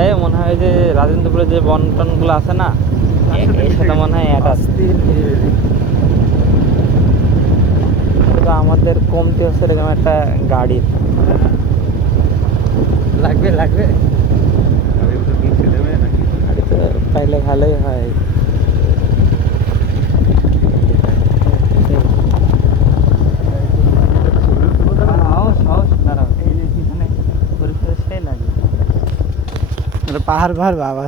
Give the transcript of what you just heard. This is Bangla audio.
যায় মনে হয় যে রাজেন্দ্রপুরে যে বন টনগুলো আছে না, এর সাথে মনে হয় এটা আমাদের কমতি হচ্ছে এরকম একটা গাড়ির লাগবে লাগবে গাড়িতে পাইলে ভালোই হয়। পাহাড় পাহাড় বাবা